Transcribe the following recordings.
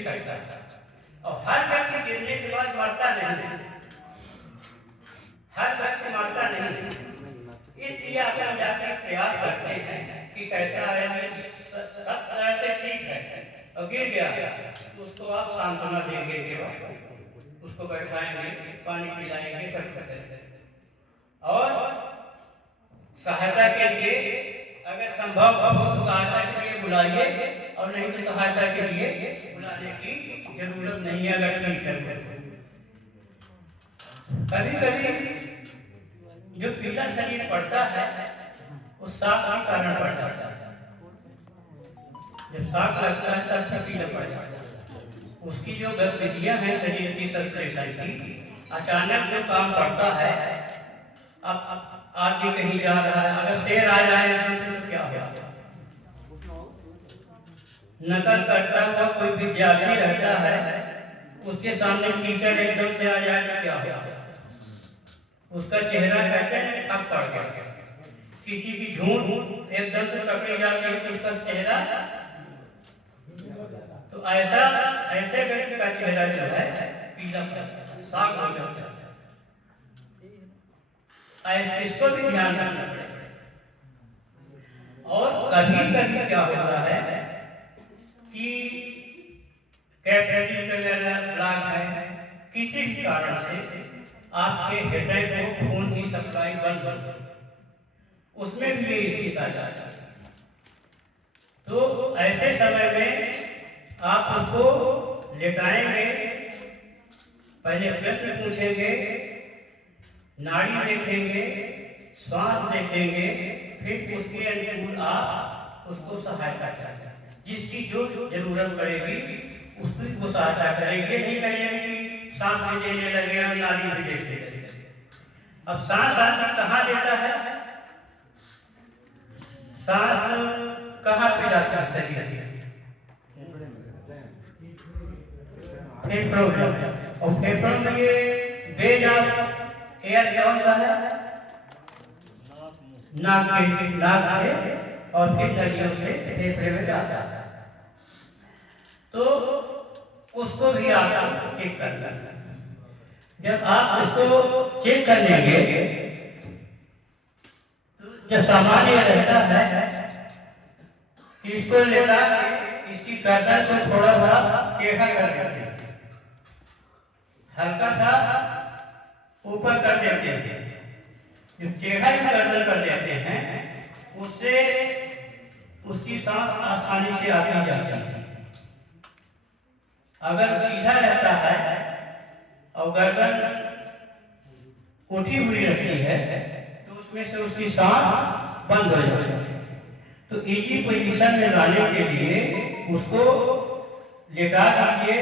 गिर सकता है और हर व्यक्ति गिरने के बाद मरता नहीं, हर व्यक्ति मरता नहीं। इसलिए अपन जाकर प्रयास करते हैं कि कैसा है, सब तरह से ठीक है और गिर गया तो उसको आप सांत्वना देंगे, उसको बैठाएंगे, पानी पिलाएंगे, सब करेंगे और सहायता के लिए अगर संभव हो तो सहायता के लिए बुलाइए और नहीं तो सहायता के लिए बुलाने की जरूरत नहीं है। अगर ठीक है कभी कभी जो पीला शरीर पड़ता है वो साफ का कारण पड़ता है, जब साफ लगता है तब पीला पड़ जाता है। उसकी जो गतिविधियां हैं शरीर की सर्कुलेशन की, अचानक जो काम पड़ता है, अब आदमी कहीं जा रहा है, अगर शेर आ जाए तो क्या होगा, नकल करता हुआ कोई विद्यार्थी रहता है, उसके सामने टीचर एकदम से आ जाए तो क्या होगा, उसका चेहरा कहते हैं ठप पड़ गया। किसी की झूठ एकदम से पकड़ी जाती है तो उसका चेहरा, तो ऐसे व्यक्ति का चेहरा जो है पीला साफ हो जाता है, इसको भी ध्यान रखना पड़ेगा। और कभी कभी क्या होता है कि कैथेड्रल वगैरह ब्लॉक है, किसी भी कारण से आपके हृदय को खून की सप्लाई बंद कर दो, उसमें भी ये स्थिति आ जाता है। तो ऐसे समय में आप उसको लेटाएंगे, पहले प्रश्न पूछेंगे, नाड़ी देखेंगे, श्वास देखेंगे, फिर उसके अनुकूल आप उसको सहायता करेंगे। जिसकी जो जरूरत पड़ेगी उसकी वो सहायता करेंगे, नहीं करेंगे कि सांस भी देने लगे और नाड़ी भी देते लगे। अब सांस आदमी कहाँ देता है, सांस कहाँ पे जाता है शरीर, फेफड़ों में, और फेफड़ों में ये वेज ऑफ एयर क्या होता है, नाक से और फिर नलियों से फेफड़े में जाता है। तो उसको भी आप चेक कर लेंगे। जब आप उसको चेक कर लेंगे तो जब सामान्य रहता है इसको लेता इसकी गर्दन को थोड़ा सा टेढ़ा कर देते हैं, हल्का सा ऊपर कर देते हैं, जो टेढ़ा गर्दन कर देते हैं उससे उसकी सांस आसानी से आती जाती है। अगर सीधा रहता है और गर्दन उठी हुई रहती है तो उसमें से उसकी सांस बंद हो जाती है। तो इजी पोजीशन में लाने के लिए उसको लेटा दीजिए,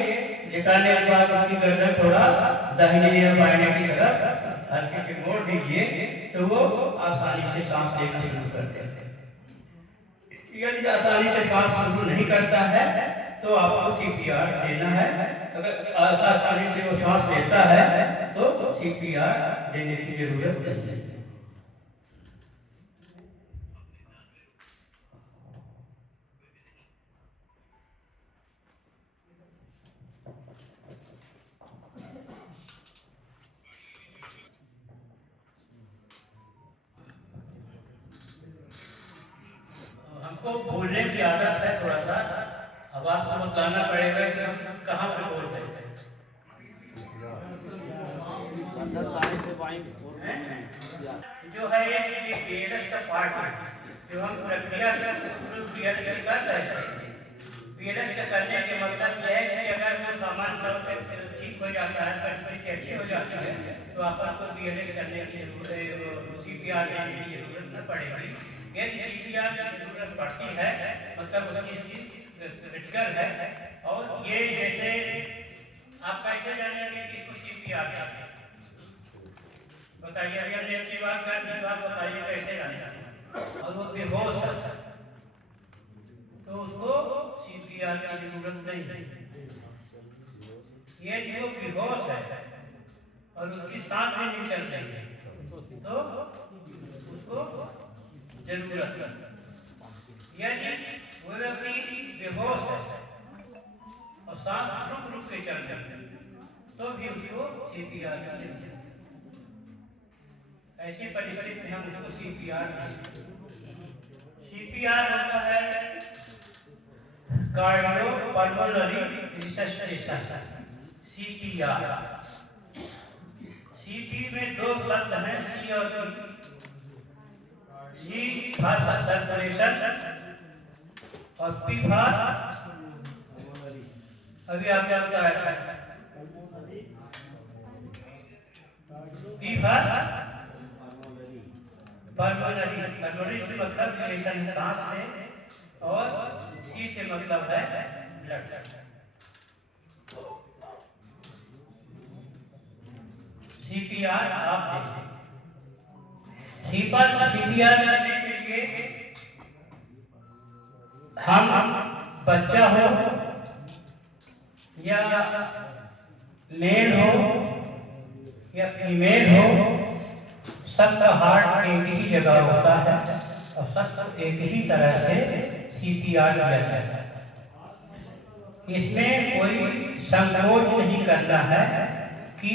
लेटाने के बाद उसकी गर्दन थोड़ा दाहिने या बाएं की तरफ हल्के से मोड़ दीजिए तो वो आसानी से सांस लेना शुरू कर देते हैं। यदि आसानी से सांस शुरू नहीं करता है तो आपको सीपीआर देना है। अगर आसानी से वो सांस लेता है तो सीपीआर देने की जरूरत नहीं है। हमको बोलने की आदत है थोड़ा सा, अब आपको बताना पड़ेगा कि हम कहाँ पे बोल रहे हैं। जो है ये पीएलएस का पार्ट है, जो हम प्रक्रिया कर रहे हैं। पीएलएस का करने के मतलब यह है कि अगर वो सामान्य रूप से ठीक हो जाता है, परिस्थिति अच्छी हो जाती है तो आपको पीएलएस करने की जरूरत, सीपीआर करने की जरूरत न पड़ेगी। यदि सीपीआर की जरूरत पड़ती है मतलब उसकी क्रिटिकल है। और ये जैसे आप कैसे जानेंगे कि इसको सीपीआर करना है, बताइए। अगर नेगेटिव बात कर बात बताइए कैसे जानेंगे। और वो बेहोश है तो उसको सीपीआर की जरूरत नहीं है। ये जो बेहोश है और उसकी सांस नहीं चल रही है तो उसको जरूरत है। यदि वो व्यक्ति बेहोश है और सांस रुक रुक के चल जाए तो भी उसको CPR कहते हैं। ऐसी परिस्थिति में हम उसको CPR होता है कार्डियोपल्मोनरी रिससटेशन, CPR। CP में दो शब्द हैं, C और P। C फॉर सर्कुलेशन और P फॉर, अभी आपने बताया P फॉर पल्मोनरी। पल्मोनरी से मतलब रिलेशन सांस से और C से मतलब है ब्लड। CPR आप देखें। CPR करने के लिए हम बच्चा हो या मेल हो या फीमेल हो, सबका हार्ट एक ही जगह होता है और सबको एक ही तरह से CPR किया जाता है। इसमें कोई संकोच नहीं करना है कि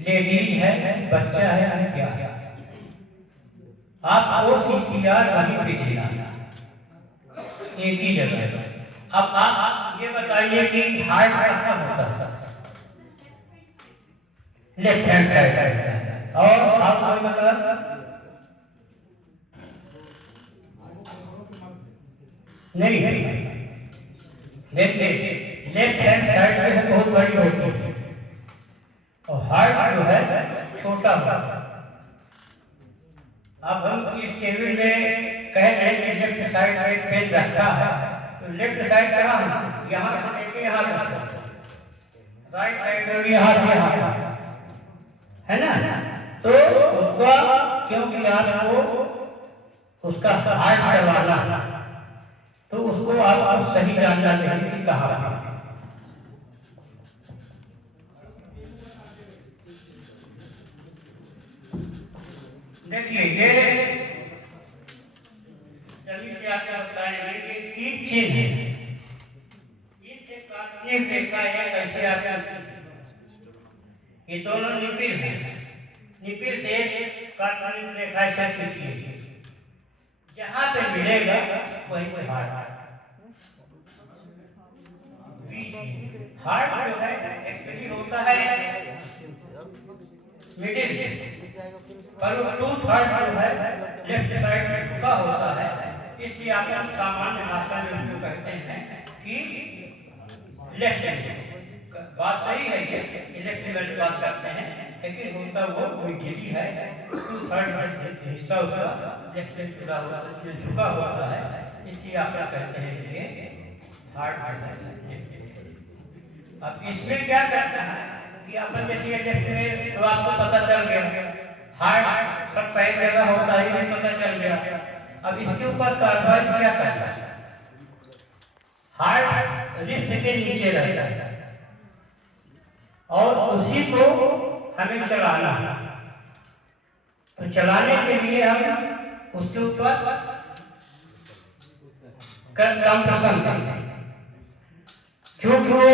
लेडीज है, बच्चा है या क्या है। आपको CPR वहीं पे देना, एक ही जगह। अब आप ये बताइए कि हार्ट कहाँ हो सकता है? Left hand side. और आप कोई मतलब नहीं, लेफ्ट हैंड साइड में बहुत बड़ी होती है और हार्ट जो है छोटा होता है। अब हम इस टेबल में कह रहे हैं कि लेफ्ट साइड में पेन रखा है, तो लेफ्ट साइड कहाँ है? यहाँ से लेके यहाँ तक, राइट साइड में यहाँ से यहाँ, है ना? तो उसका, क्योंकि आपको उसका हार्ट करवाना, तो उसको आपको सही जानना चाहिए कि कहाँ है। देखिए ये जल्दी से आपको बताएंगे कि तीन चीज है। तीन से काटने देखा है कैसे आपको, ये दोनों निपिल है, निपिल से काटने देखा है सब चीज। जहाँ पे मिलेगा वहीं पे हार्ट। हार्ट जो है एक्चुअली होता है मिडिल, पर टू थर्ड जो है लेफ्ट साइड में झुका होता है, इसलिए आप सामान्य भाषा में उसको कहते हैं कि लेफ्ट हैंड। बात सही है ये, लेफ्ट हैंड बात करते हैं, लेकिन होता वो मिडिल है, टू थर्ड हिस्सा उसका लेफ्ट हैंड झुका होता है, इसलिए आप कहते हैं कि ये हार्ट है। अब इसमें क्या करना है कि अपन जैसे लेफ्ट में तो आपको पता चल गया हार्ट सब पैर जगह होता है, ये पता चल गया। अब इसके ऊपर कार्बाइड क्या करता है? हार्ट रिस्ट के नीचे रहता है और उसी को हमें चलाना है। तो चलाने के लिए हम उसके ऊपर कंप्रेशन करते हैं, क्योंकि वो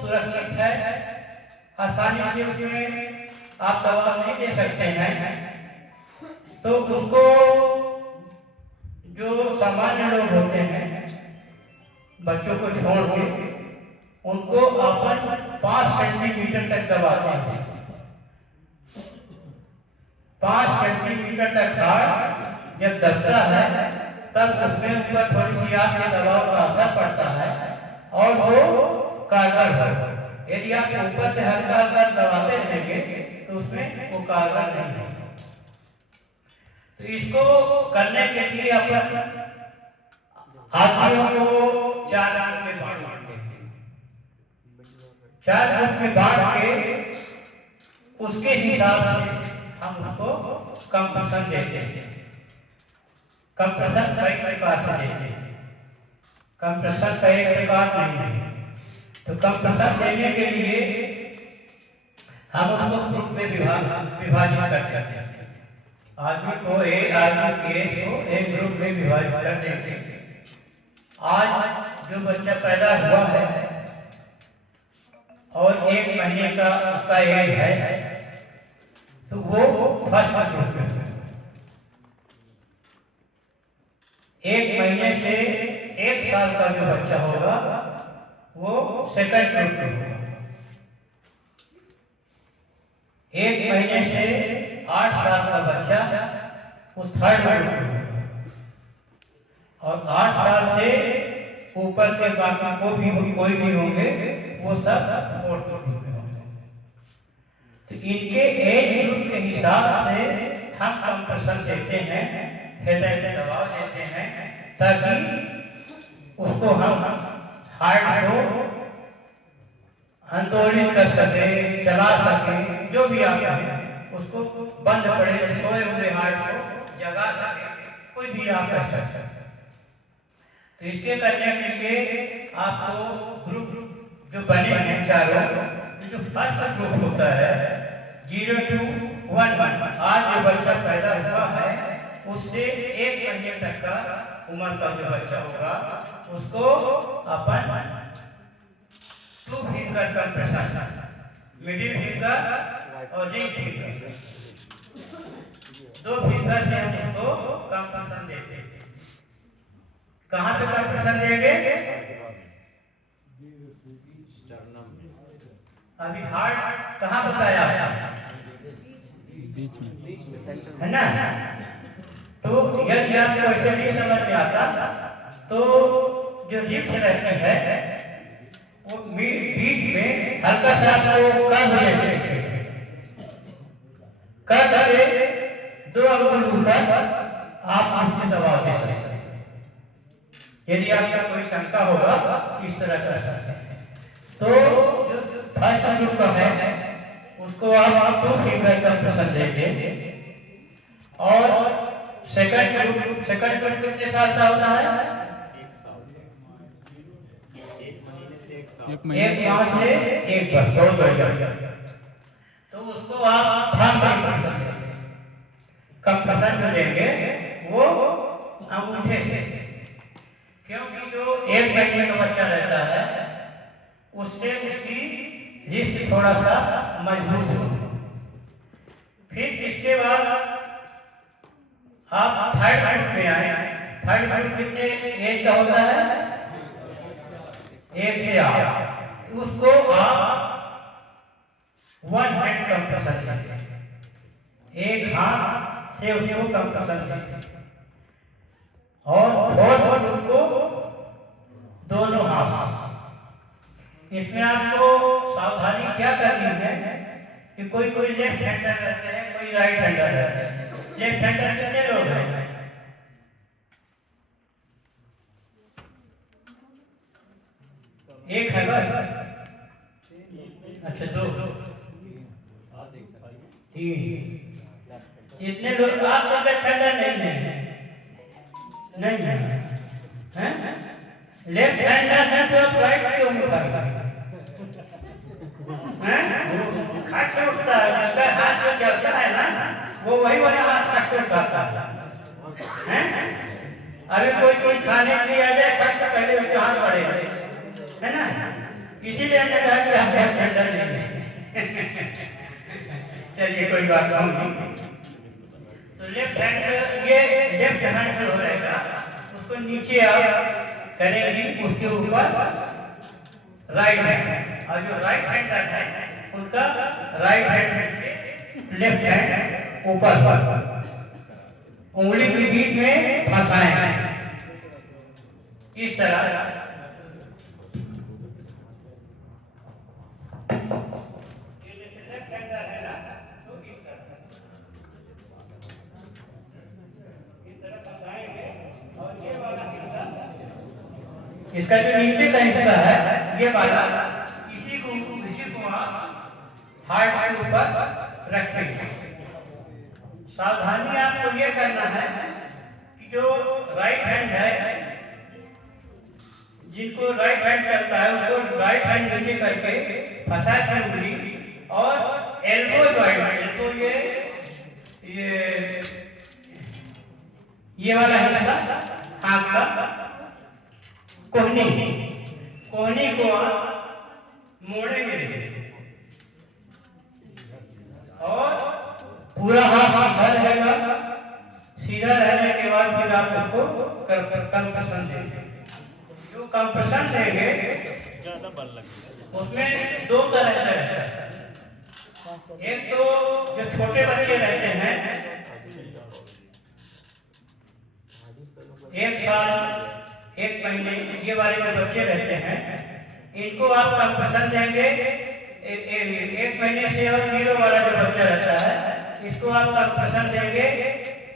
सुरक्षित है, आसानी से उसमें आप दवा नहीं दे सकते हैं। तो उसको जो सामान्य लोग होते हैं, बच्चों को छोड़ के उनको अपन 5 सेंटीमीटर तक दबाते हैं। 5 सेंटीमीटर तक हार्ट जब दबता है तब उसमें ऊपर थोड़ी सी आपके दबाव का असर पड़ता है और वो कारगर है। यदि आप ऊपर से हल्का हल्का दबाते रहेंगे तो उसमें वो कारगर नहीं होगा। तो इसको करने के लिए अपन हाथियों को 4 ग्रुप में बांट देते हैं। 4 ग्रुप में बांट के उसके हिसाब से हम उसको कंप्रेशन देते हैं। कंप्रेशन कई प्रकार से देते हैं, कंप्रेशन का एक प्रकार नहीं है। तो कंप्रेशन देने के लिए हम उसको ग्रुप में विभाजित करते हैं। आदमी को एक ग्रुप में विभाजित कर देते हैं। आज जो बच्चा पैदा हुआ है और 1 महीने का उसका एज है तो वो फर्स्ट ग्रुप में, 1 महीने से 1 साल का जो बच्चा होगा वो सेकंड ग्रुप में होगा, 1 महीने से 8 साल का बच्चा उस थर्ड ग्रुप में होगा, और 8 साल से ऊपर के बाकी कोई भी होंगे वो सब फोर्थ ग्रुप में होंगे। तो इनके एज ग्रुप के हिसाब से हम कंप्रेशन देते हैं, हृदय पे दबाव देते हैं, ताकि उसको हम हार्ट को आंदोलित कर सके, चला सके, जो भी आप उसको बंद पड़े सोए हुए हार्ट को जगा सके, कोई भी आप कर सकते हैं। तो इसके करने के लिए आपको ग्रुप जो बने हैं चारों, तो जो फर्स्ट ग्रुप होता है 0 to 1, आज जो बच्चा पैदा हुआ है उससे 1 महीने तक का उम्र का जो बच्चा होगा उसको अपन 2 फिंगर कंप्रेशन, मिडिल फिंगर और रिंग फिंगर, 2 फिंगर से हम उसको कंप्रेशन देते हैं। कहाँ पे कंप्रेशन देंगे? अभी हार्ट कहाँ बताया बीच में है ना? तो यदि आपको ऐसे नहीं समझ में आता तो जो रिब्स रहती है वो बीच में हल्का सा आपको कर दे 2 अंगुल ऊपर आप उसमें दबाव दे सकते हैं। यदि आपका कोई शंका होगा इस तरह कर सकते हैं। तो जो फर्स्ट ग्रुप का है उसको आप 2 फिंगर कंप्रेशन देंगे, और सेकंड ग्रुप कितने साल का होता है? 1 महीने से 1 बार, बहुत बढ़िया। तो उसको आप कंप्रेशन जो देंगे वो अंगूठे से, क्योंकि जो 1 महीने का बच्चा रहता है उससे उसकी रिस्ट थोड़ा सा मजबूत हो। फिर इसके बाद आप थर्ड ग्रुप में आए। थर्ड ग्रुप कितने एज का होता है? 1 से 8। उसको आप 1 हैंड कंप्रेशन करते हैं, 1 हाथ से उसको कंप्रेशन करते हैं, और फोर्थ ग्रुप को दोनों हाथ। इसमें आपको सावधानी क्या करनी है कि कोई लेफ्ट हैंडर रहते हैं, कोई राइट हैंडर रहते हैं। लेफ्ट हैंडर कितने लोग हैं? एक है बस। अच्छा 2 3 इतने लोग। आप तो लेफ्ट हैंडर नहीं है, नहीं है? लेफ्ट हैंडर है तो राइट क्यों उठाएगा? खाट से उठता है, जिसका हाथ जो चलता है ना वो वही वाला हाथ खाट से उठाता है। अभी कोई खाने के लिए आ जाए खाट से पहले उसके हाथ बढ़ेगा, है ना? इसीलिए हमने कहा कि आप लेफ्ट हैंडर नहीं है। चलिए कोई बात नहीं। तो लेफ्ट हैंड, ये लेफ्ट हैंड जो रहेगा उसको नीचे आप करेंगी, उसके ऊपर राइट हैंड, और जो राइट हैंडर है उनका राइट हैंड लेफ्ट हैंड ऊपर उंगली के बीच में फंसाएं इस तरह। इसका जो नीचे का हिस्सा है ये वाला, इसी को आप हार्ट के ऊपर रखेंगे। सावधानी आपको ये करना है कि जो राइट हैंड है, जिनको राइट हैंड करता है उसको राइट हैंड नीचे करके फंसा के उंगली, और एल्बो जॉइंट, एल्बो ये वाला हिस्सा हाथ का कोहनी को आप मोड़ेंगे, उसको कंप्रेशन देंगे। जो कंप्रेशन देंगे उसमें दो तरह से रहता है। एक तो जो छोटे बच्चे रहते हैं, 1 साल 1 महीने ये वाले जो बच्चे रहते हैं, इनको आप कंप्रेशन देंगे। 1 महीने से और 0 वाला जो बच्चा रहता है, इसको आप कंप्रेशन देंगे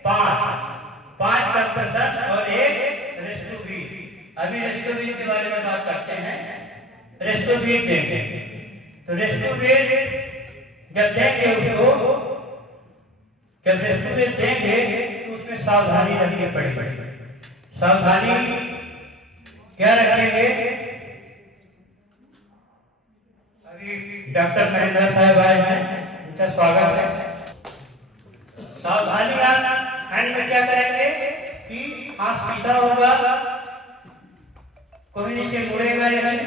5 कंप्रेशन और 1 रेस्टोवीट। अभी रेस्टोवीट के बारे में बात करते हैं। रेस्टोवीट देंगे तो रेस्टोवीट जब देंगे उसको, जब रेस्टोवीट देंगे तो उसमें सावधानी रखनी पड़ेगी। सावधानी क्या रखेंगे? अभी डॉक्टर महेंद्र साहब आए हैं, उनका स्वागत है। सावधानी हैंड में क्या करेंगे कि हाथ सीधा होगा, कोई नीचे मुड़ेगा नहीं।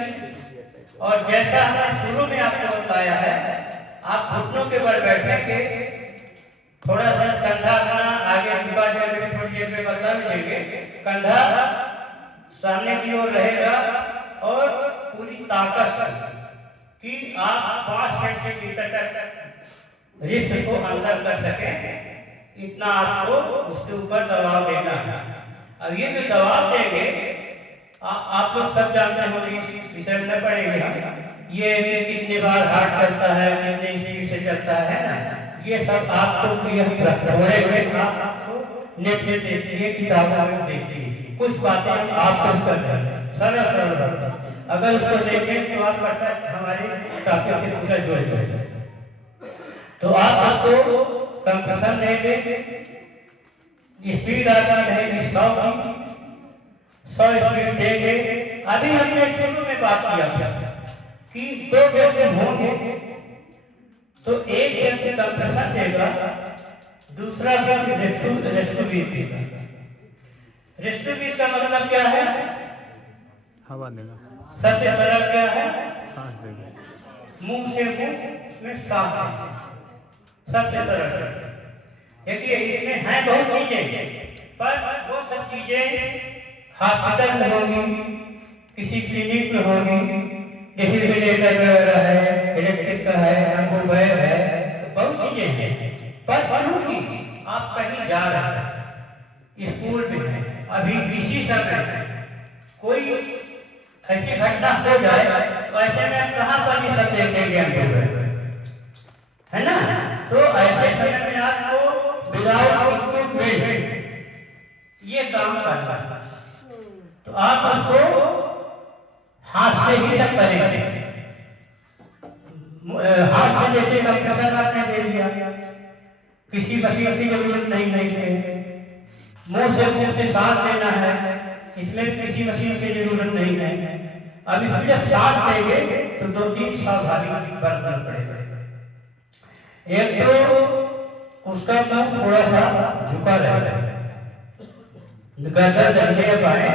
और जैसा हमने शुरू में आपको बताया है, आप घुटनों के बल बैठेंगे, थोड़ा सा कंधा अपना आगे झुका जाएगा, थोड़ी देर में बता भी देंगे। कंधा सामने की ओर रहेगा और पूरी ताकत कि आप 5 सेंटीमीटर तक रिस्ट को अंदर कर सकें, इतना आपको उसके ऊपर दबाव देना है। अब ये जो दबाव देंगे, आप लोग सब जानते हो, इस विषय में पढ़ेंगे ये कितने बार हार्ट चलता है, कितने स्पीड से चलता है ना, ये सब आपको नेट पे देखिए, किताबों में देखिए, कुछ बातें आपको सरल। अगर उसको देखें तो आप पता हमारे टॉपिक से पूरा जुड़ जाए। तो आप उसको कंप्रेशन देंगे, स्पीड आती रहेगी 100 स्पीड देंगे। अभी हमने शुरू में बात किया था कि 2 व्यक्ति होंगे तो एक व्यक्ति कंप्रेशन देगा, दूसरा व्यक्ति रेस्टोवीट देगा। रेस्टोवीट का मतलब क्या है? हवा देगा। सबसे सरल क्या है? सांस देगा। मुंह से मुंह में सांस, सबसे सरल। देखिए इसमें है बहुत चीजें, पर वो सब चीजें हॉस्पिटल में होगी, किसी क्लिनिक में होगी, डिफिब्रिलेटर वगैरह है, इलेक्ट्रिक का है, एम्बुलेंस है, तो बहुत चीजें हैं। पर आप कहीं जा रहे हैं, स्कूल में है, अभी इसी समय कोई ऐसी घटना हो जाए तो ऐसे में कहाँ पर ये सब देखेंगे एम्बुलेंस, है ना? तो ऐसे समय में आपको विदाउट इक्विपमेंट ये काम करना है। तो आप उसको हाथ से ही सब करेंगे। हाथ से जैसे कंप्रेशन आपने दे दिया, किसी मशीन की जरूरत नहीं है। मुंह से सांस लेना है, इसमें किसी मशीन की जरूरत नहीं है। अब इसमें जब सांस लेंगे तो 2-3 सावधानी बरतना पड़ेगा। एक तो उसका मुंह थोड़ा सा झुका रहेगा, गर्दन जंघे बाएं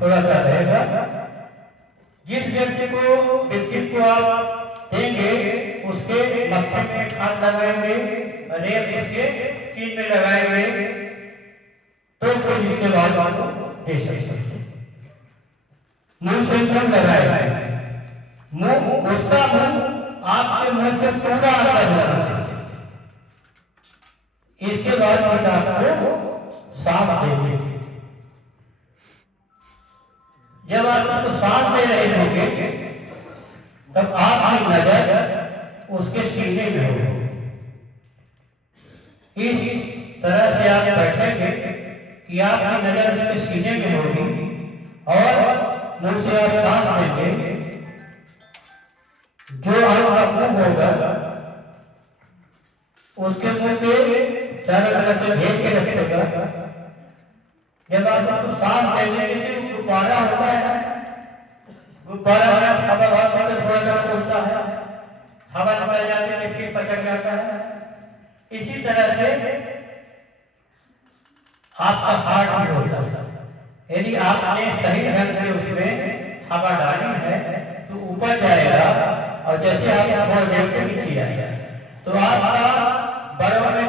थोड़ा सा रहेगा। जिस व्यक्ति को आप देंगे उसके मत्थे में हाथ लगाएंगे और एक उसके चीन में लगाएंगे, तो फिर इसके बाद दे सकते हैं। मुंह से कम लगाएगा, मुंह उसका मुंह आपके मुंह से पूरा अंदर लगाएगा। इसके बाद आपको सांस देंगे। जब आप उसको सांस दे रहे होंगे तब आपकी नजर उसके सीने में होगी। इस तरह से आप बैठेंगे कि आपकी नजर उसके सीने में होगी और मुंह से आप सांस देंगे। जो आपका मुंह होगा उसके मुंह पे चारों तरफ से घेर के रखेगा। जब आप उसको सांस देने से गुब्बारा होता है, गुब्बारा में हवा थोड़ा सा उड़ता है, हवा निकल जाती है, फिर पचक जाता है। इसी तरह से आपका हार्ट भी होता है। यदि आपने सही ढंग से उसमें हवा डाली है तो ऊपर जाएगा, और जैसे आप थोड़ा देर के नीचे जाएगा तो आपका बराबर में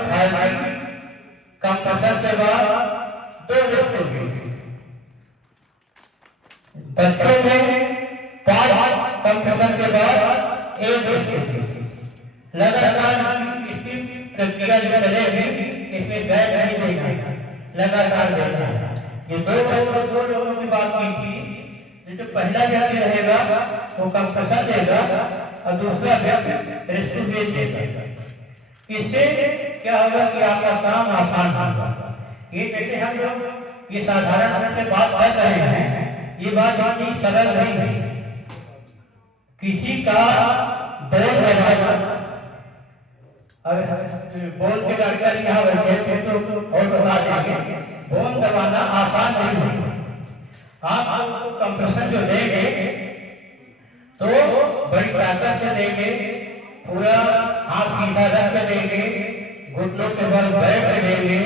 कंप्रेशन के बाद 2 रिस्ट होगी। बच्चों में 5 कंप्रेशन के बाद 1 रिस्ट होगी। लगातार इसकी प्रक्रिया जो चलेगी इसमें गैप नहीं देना, लगातार देना है। ये 2 लोगों की बात की थी, जो पहला व्यक्ति रहेगा वो कंप्रेशन देगा और दूसरा व्यक्ति रेस्टोरेट देगा। इससे क्या होगा कि आपका काम आसान होगा। ये जैसे हम लोग ये साधारण से बात कर रहे हैं, ये बात इतनी सरल नहीं है। किसी का बोल दबाना, बोल के डॉक्टर यहाँ बैठे तो और बता देंगे, बोल दबाना आसान नहीं है। आप कंप्रेशन जो देंगे तो बड़ी ताकत से देंगे, पूरा हाथ सीधा रख के देंगे, घुटनों के बल बैठ के देंगे,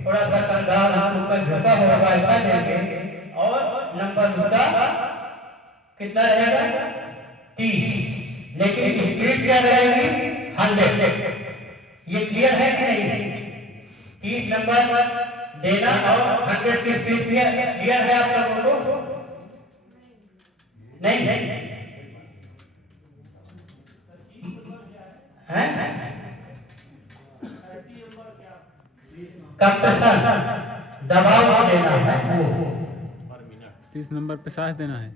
थोड़ा सा कंधा ऊपर झुका होगा ऐसा देंगे, और नंबर उसका कितना रहेगा 30, लेकिन स्पीड क्या रहेगी 100। ये क्लियर है कि नहीं? 30 नंबर देना और 100 की स्पीड क्लियर है आप लोगों को? नहीं है? कंप्रेशन दबाव देना है, 30 नंबर पे सांस देना है।